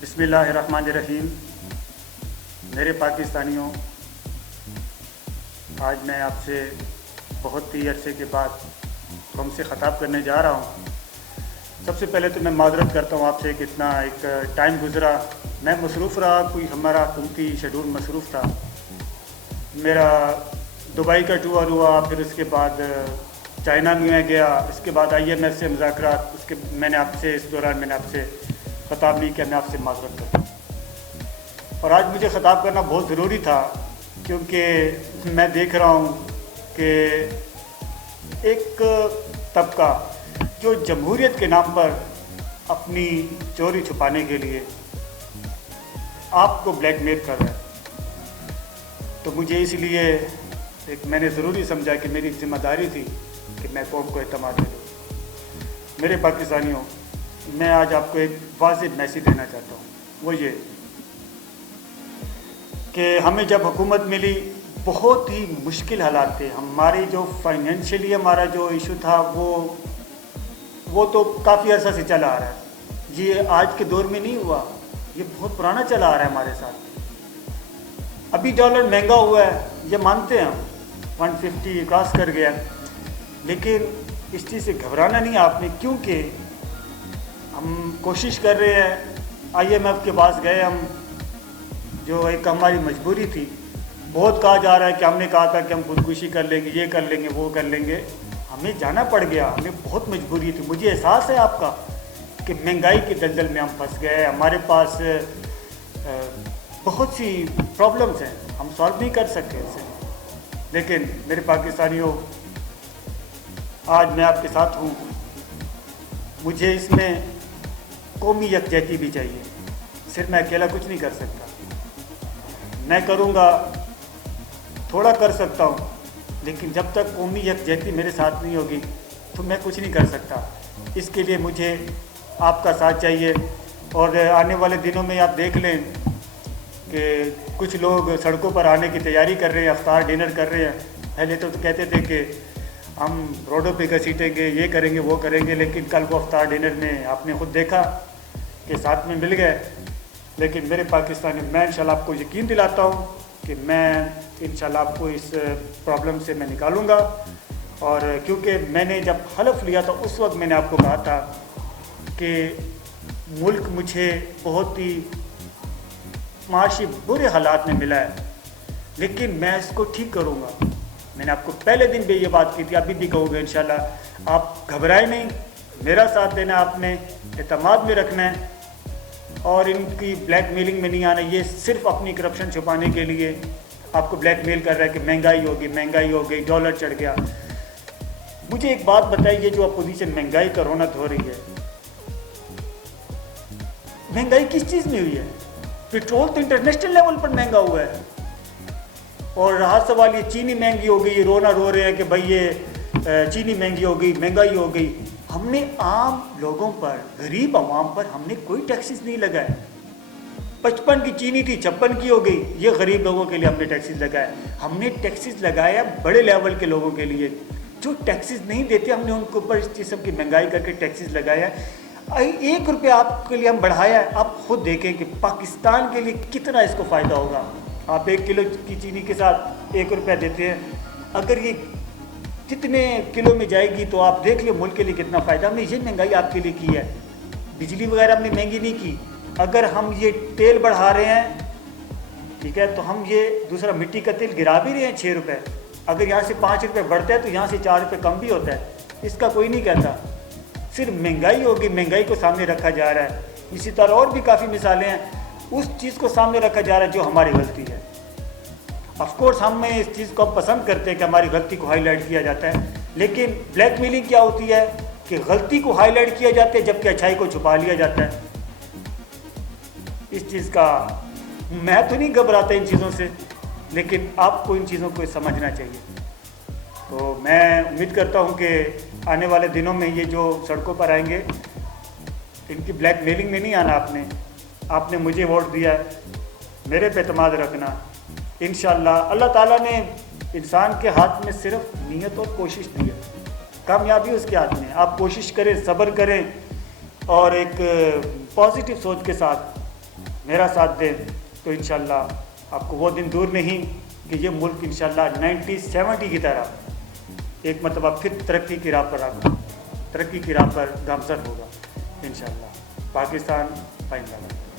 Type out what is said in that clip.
بسم اللہ الرحمن الرحیم۔ میرے پاکستانیوں، آج میں آپ سے بہت ہی عرصے کے بعد تم سے خطاب کرنے جا رہا ہوں۔ سب سے پہلے تو میں معذرت کرتا ہوں آپ سے کہ اتنا ایک ٹائم گزرا، میں مصروف رہا، کوئی ہمارا حکومتی شیڈول مصروف تھا۔ میرا دبئی کا ٹور ہوا، پھر اس کے بعد چائنا میں گیا، اس کے بعد IMF سے مذاکرات، میں نے آپ سے اس دوران میں نے آپ سے خطاب نہیں کیا، میں آپ سے معذرت کرتا ہوں۔ اور آج مجھے خطاب کرنا بہت ضروری تھا، کیونکہ میں دیکھ رہا ہوں کہ ایک طبقہ جو جمہوریت کے نام پر اپنی چوری چھپانے کے لیے آپ کو بلیک میل کر رہا ہے، تو مجھے اس لیے میں نے ضروری سمجھا کہ میری ذمہ داری تھی کہ میں قوم کو اعتماد دے دوں۔ میرے پاکستانیوں، میں آج آپ کو ایک واضح میسیج دینا چاہتا ہوں، وہ یہ کہ ہمیں جب حکومت ملی بہت ہی مشکل حالات تھے، ہماری جو فائنینشلی ہمارا جو ایشو تھا وہ تو کافی عرصہ سے چلا آ رہا ہے، یہ آج کے دور میں نہیں ہوا، یہ بہت پرانا چلا آ رہا ہے ہمارے ساتھ۔ ابھی ڈالر مہنگا ہوا ہے، یہ مانتے ہیں ہم، 150 کراس کر گیا، لیکن اس چیز سے گھبرانا نہیں آپ نے، کیونکہ ہم کوشش کر رہے ہیں۔ IMF کے پاس گئے ہم، جو ایک ہماری مجبوری تھی، بہت کہا جا رہا ہے کہ ہم نے کہا تھا کہ ہم خودکشی کر لیں گے، یہ کر لیں گے، وہ کر لیں گے، ہمیں جانا پڑ گیا، ہمیں بہت مجبوری تھی۔ مجھے احساس ہے آپ کا کہ مہنگائی کے دلدل میں ہم پھنس گئے، ہمارے پاس بہت سی پرابلمز ہیں، ہم سالو نہیں کر سکتے اسے۔ لیکن میرے پاکستانیوں، آج میں آپ کے ساتھ ہوں، مجھے اس میں قومی یکجہتی بھی چاہیے، صرف میں اکیلا کچھ نہیں کر سکتا۔ میں کروں گا، تھوڑا کر سکتا ہوں، لیکن جب تک قومی یکجہتی میرے ساتھ نہیں ہوگی تو میں کچھ نہیں کر سکتا۔ اس کے لیے مجھے آپ کا ساتھ چاہیے، اور آنے والے دنوں میں آپ دیکھ لیں کہ کچھ لوگ سڑکوں پر آنے کی تیاری کر رہے ہیں، افطار ڈنر کر رہے ہیں۔ پہلے تو کہتے تھے کہ ہم روڈوں پہ گھسیٹیں گے، یہ کریں گے، وہ کریں گے، لیکن کل وہ افطار ڈنر میں آپ نے خود دیکھا کہ ساتھ میں مل گئے۔ لیکن میرے پاکستانی، میں انشاءاللہ آپ کو یقین دلاتا ہوں کہ میں انشاءاللہ آپ کو اس پرابلم سے میں نکالوں گا، اور کیونکہ میں نے جب حلف لیا تھا اس وقت میں نے آپ کو کہا تھا کہ ملک مجھے بہت ہی معاشی برے حالات میں ملا ہے، لیکن میں اس کو ٹھیک کروں گا۔ میں نے آپ کو پہلے دن بھی یہ بات کی تھی، ابھی بھی کہوں گا انشاءاللہ۔ آپ گھبرائے نہیں، میرا ساتھ دینا، آپ نے اعتماد میں رکھنا ہے، اور ان کی بلیک میلنگ میں نہیں آنا۔ یہ صرف اپنی کرپشن چھپانے کے لیے آپ کو بلیک میل کر رہا ہے کہ مہنگائی ہوگی، مہنگائی ہو گئی، ڈالر چڑھ گیا۔ مجھے ایک بات بتائیے، جو اپوزیشن مہنگائی کا رونق ہو رہی ہے، مہنگائی کس چیز میں ہوئی ہے؟ پیٹرول تو انٹرنیشنل لیول پر مہنگا ہوا ہے، اور رہا سوال یہ چینی مہنگی ہو گئی، یہ رونا رو رہے ہیں کہ بھائی یہ چینی مہنگی ہو گئی، مہنگائی ہو گئی۔ ہم نے عام لوگوں پر، غریب عوام پر ہم نے کوئی ٹیکسز نہیں لگائے۔ 55 کی چینی تھی، 56 کی ہو گئی، یہ غریب لوگوں کے لیے ہم نے ٹیکسز لگائے۔ ہم نے ٹیکسز لگایا بڑے لیول کے لوگوں کے لیے، جو ٹیکسز نہیں دیتے ہم نے ان کے اوپر اس قسم کی مہنگائی کر کے ٹیکسز لگایا۔ 1 روپیہ آپ کے لیے ہم بڑھایا ہے، آپ خود دیکھیں کہ پاکستان کے لیے کتنا اس کو فائدہ ہوگا۔ آپ 1 کلو کی چینی کے ساتھ 1 روپیہ دیتے ہیں، اگر یہ جتنے کلو میں جائے گی تو آپ دیکھ لیں ملک کے لیے کتنا فائدہ۔ ہم نے یہ مہنگائی آپ کے لیے کی ہے، بجلی وغیرہ ہم نے مہنگی نہیں کی۔ اگر ہم یہ تیل بڑھا رہے ہیں، ٹھیک ہے، تو ہم یہ دوسرا مٹی کا تیل گرا بھی رہے ہیں 6 روپے، اگر یہاں سے 5 روپے بڑھتا ہے تو یہاں سے 4 روپے کم بھی ہوتا ہے، اس کا کوئی نہیں کہتا۔ صرف مہنگائی ہوگی، مہنگائی کو سامنے رکھا جا رہا ہے۔ اسی طرح اور بھی کافی مثالیں ہیں، اس چیز کو سامنے رکھا جا رہا ہے جو ہماری غلطی ہے۔ آف کورس ہم اس چیز کو ہم پسند کرتے ہیں کہ ہماری غلطی کو ہائی لائٹ کیا جاتا ہے، لیکن بلیک میلنگ کیا ہوتی ہے کہ غلطی کو ہائی لائٹ کیا جاتا ہے جبکہ اچھائی کو چھپا لیا جاتا ہے۔ اس چیز کا میں تو نہیں گھبراتا ان چیزوں سے، لیکن آپ کو ان چیزوں کو سمجھنا چاہیے۔ تو میں امید کرتا ہوں کہ آنے والے دنوں میں یہ جو سڑکوں پر آئیں گے، ان کی بلیک میلنگ میں نہیں آنا۔ آپ نے مجھے ووٹ دیا ہے، میرے پہ اعتماد رکھنا۔ انشاءاللہ اللہ تعالیٰ نے انسان کے ہاتھ میں صرف نیت اور کوشش دی ہے، کامیابی اس کے ہاتھ میں۔ آپ کوشش کریں، صبر کریں، اور ایک پازیٹیو سوچ کے ساتھ میرا ساتھ دیں تو انشاءاللہ آپ کو وہ دن دور نہیں کہ یہ ملک انشاءاللہ 1970 کی طرح ایک مرتبہ پھر ترقی کی راہ پر گامزن ہوگا انشاءاللہ۔ پاکستان پائندہ۔